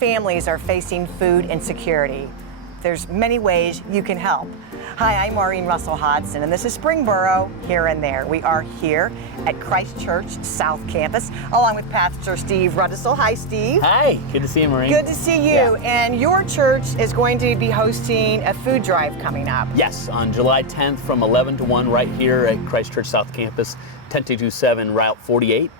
families are facing food insecurity. There's many ways you can help. Hi, I'm Maureen Russell Hodson, and this is Springboro Here and There. We are here at Christ Church South Campus, along with Pastor Steve Ruddisell. Hi, Steve. Hi, good to see you, Maureen. Good to see you. Yeah. And your church is going to be hosting a food drive coming up. Yes, on July 10th from 11 to 1 right here at Christ Church South Campus, 10227 Route 48.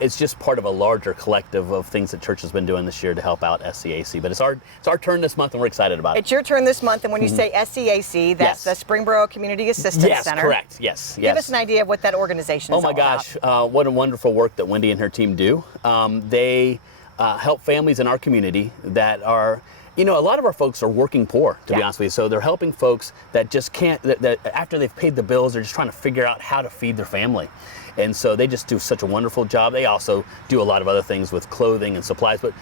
It's just part of a larger collective of things that church has been doing this year to help out SCAC. But it's our turn this month, and we're excited about it. It's your turn this month, and when you say SCAC, that's the Springboro Community Assistance Center. Yes, correct. Yes. Give us an idea of what that organization is all about. Oh my gosh, what a wonderful work that Wendy and her team do. They help families in our community that are, you know, a lot of our folks are working poor, to be honest with you. So they're helping folks that just can't, that after they've paid the bills, they're just trying to figure out how to feed their family. And so they just do such a wonderful job. They also do a lot of other things with clothing and supplies. But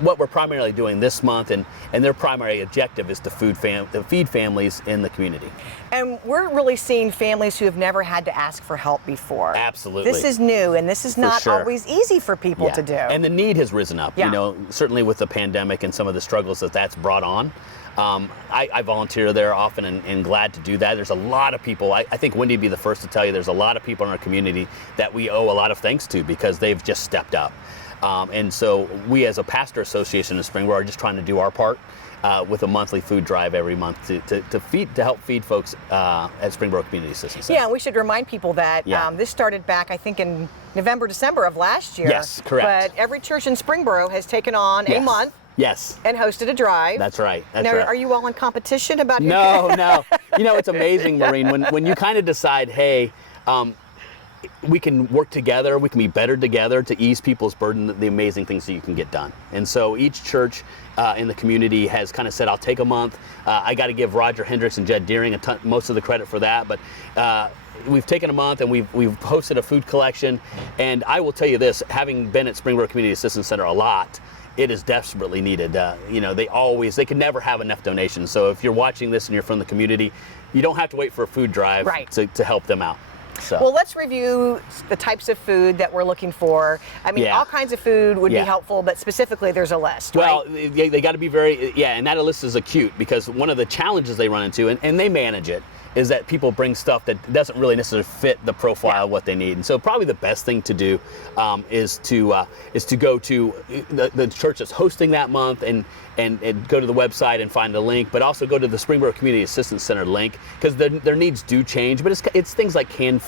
what we're primarily doing this month, and their primary objective is to feed families in the community. And we're really seeing families who have never had to ask for help before. Absolutely. This is new, and this is not always easy for people to do. And the need has risen up, you know, certainly with the pandemic and some of the struggles that that's brought on. I volunteer there often and glad to do that. There's a lot of people, I think Wendy would be the first to tell you, there's a lot of people in our community that we owe a lot of thanks to because they've just stepped up. And so we as a pastor association in Springboro are just trying to do our part with a monthly food drive every month to help feed folks at Springboro Community Assistance Center. Yeah, and we should remind people that this started back, I think, in November, December of last year. Yes, correct. But every church in Springboro has taken on a month. Yes. And hosted a drive. That's right. Now, are you all in competition about who No. You know, it's amazing, Maureen, when you kind of decide, hey, we can work together, we can be better together to ease people's burden, the amazing things that you can get done. And so each church in the community has kind of said, I'll take a month. I got to give Roger Hendricks and Jed Deering most of the credit for that. But we've taken a month and we've hosted a food collection. And I will tell you this, having been at Springboro Community Assistance Center a lot, it is desperately needed. You know, they can never have enough donations. So if you're watching this and you're from the community, you don't have to wait for a food drive to help them out. So. Well, let's review the types of food that we're looking for. I mean, all kinds of food would be helpful, but specifically there's a list, Well, they got to be very, and that list is acute because one of the challenges they run into, and they manage it, is that people bring stuff that doesn't really necessarily fit the profile of what they need. And so probably the best thing to do is to go to the church that's hosting that month and go to the website and find a link, but also go to the Springboro Community Assistance Center link because their needs do change, but it's things like canned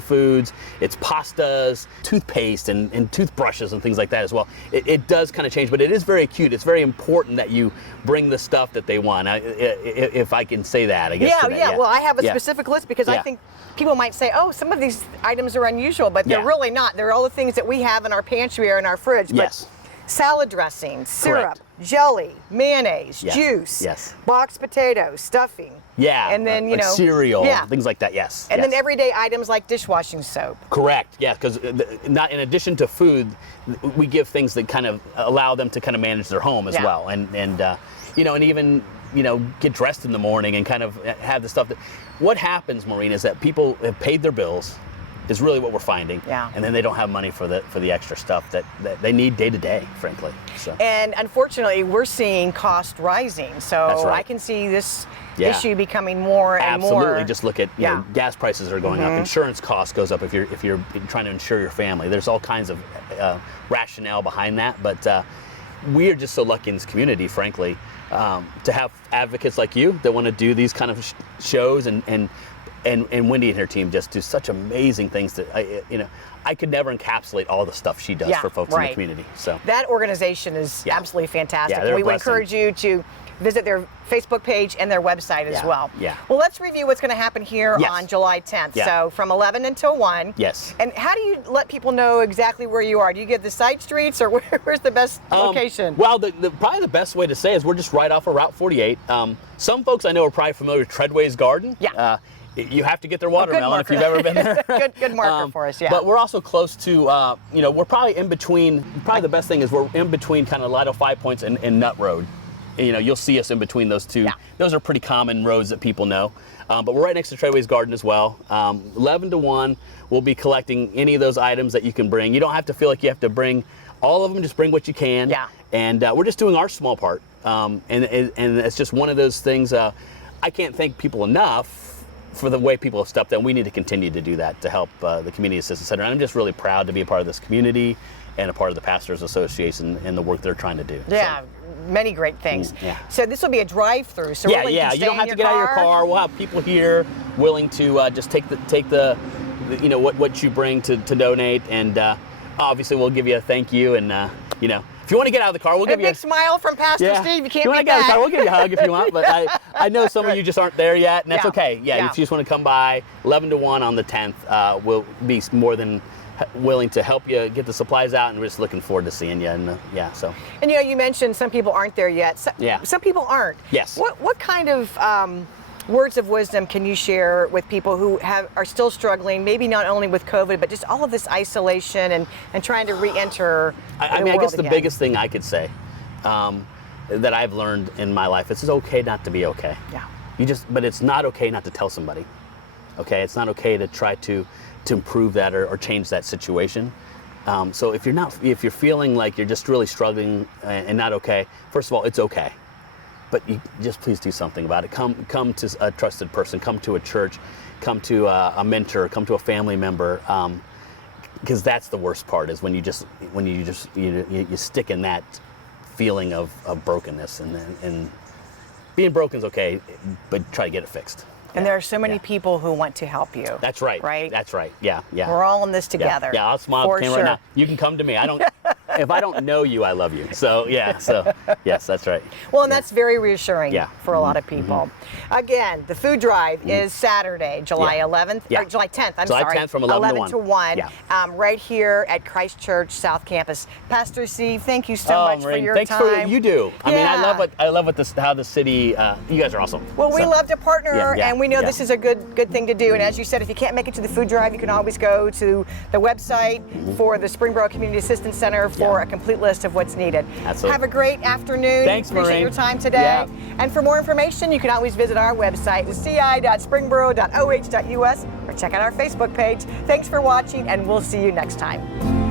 foods, it's pastas, toothpaste and toothbrushes and things like that as well. It does kind of change, but it is very acute. It's very important that you bring the stuff that they want, if I can say that, I guess. Well, I have a specific list because I think people might say, oh, some of these items are unusual, but they're really not. They're all the things that we have in our pantry or in our fridge. Yes. But salad dressing, syrup, jelly, mayonnaise, juice, boxed potatoes, stuffing. Yeah, and then cereal, things like that. Yes. And then everyday items like dishwashing soap. Correct. Yeah, because not in addition to food, we give things that kind of allow them to kind of manage their home as well, and even get dressed in the morning and kind of have the stuff that. What happens, Maureen, is that people have paid their bills. Is really what we're finding, and then they don't have money for the extra stuff that they need day to day, frankly. So. And unfortunately, we're seeing cost rising, so I can see this issue becoming more and more. Absolutely, just look at gas prices are going up, insurance cost goes up if you're trying to insure your family. There's all kinds of rationale behind that, but we are just so lucky in this community, frankly, to have advocates like you that want to do these kind of shows and Wendy and her team just do such amazing things that I could never encapsulate all the stuff she does for folks in the community. So that organization is absolutely fantastic. Yeah, we would encourage you to visit their Facebook page and their website as well. Yeah. Well, let's review what's going to happen here on July 10th. So from 11 until 1. Yes. And how do you let people know exactly where you are? Do you give the side streets or where's the best location? Well, probably the best way to say is we're just right off of Route 48. Some folks I know are probably familiar with Treadway's Garden. Yeah. You have to get their watermelon if you've ever been there. good marker for us, But we're also close to, we're probably in between, probably the best thing is we're in between kind of Lido 5 Points and Nut Road. You'll see us in between those two. Yeah. Those are pretty common roads that people know. But we're right next to Treadway's Garden as well. 11 to 1, we'll be collecting any of those items that you can bring. You don't have to feel like you have to bring all of them, just bring what you can. Yeah. And we're just doing our small part. And it's just one of those things. I can't thank people enough for the way people have stepped in. We need to continue to do that to help the Community Assistance Center. And I'm just really proud to be a part of this community and a part of the Pastors Association and the work they're trying to do. Yeah. So, many great things. Yeah. So this will be a drive-through. So yeah, really yeah. You don't have to get out of your car. We'll have people here willing to just take the you know, what you bring to donate, and obviously we'll give you a thank you, and you know, if you want to get out of the car, we'll give you a big smile from Pastor Steve. You can't if you want to beat get out of the that. car, we'll give you a hug if you want. But I know some of you just aren't there yet, and that's Yeah. okay. Yeah, if you just want to come by, 11 to 1 on the 10th, we'll be more than willing to help you get the supplies out, and we're just looking forward to seeing you. And yeah, so. And you know, you mentioned some people aren't there yet. Some people aren't. Yes. What kind of words of wisdom can you share with people who are still struggling, maybe not only with COVID, but just all of this isolation and trying to re-enter I the mean, I world guess the again? biggest thing I could say that I've learned in my life is it's okay not to be okay. Yeah. But it's not okay not to tell somebody. Okay, it's not okay to try to improve that or change that situation. So if you're feeling like you're just really struggling and not okay, first of all, it's okay. But you just please do something about it. Come to a trusted person, come to a church, come to a mentor, come to a family member, because that's the worst part is when you stick in that feeling of brokenness, and being broken is okay, but try to get it fixed. And there are so many people who want to help you. That's right. Right? That's right. Yeah. We're all in this together. Yeah, I'll smile at the camera right now. You can come to me. If I don't know you, I love you. So yeah. So yes, that's right. Well, and that's very reassuring Yeah. for a lot of people. Again, the food drive is Saturday, July Yeah. 11th, Yeah. or July 10th. I'm July sorry. 10th from 11 to 1. Yeah. Right here at Christ Church South Campus. Pastor Steve, thank you so much Maureen, for your thanks time. for what you do. I mean, Yeah. I love how the city. You guys are awesome. Well, we So, love to partner, Yeah. and we know Yeah. this is a good thing to do. And as you said, if you can't make it to the food drive, you can always go to the website for the Springboro Community Assistance Center for a complete list of what's needed. Absolutely. Have a great afternoon. Thanks, Appreciate Maureen. your time today. Yeah. And for more information, you can always visit our website, ci.springboro.oh.us, or check out our Facebook page. Thanks for watching, and we'll see you next time.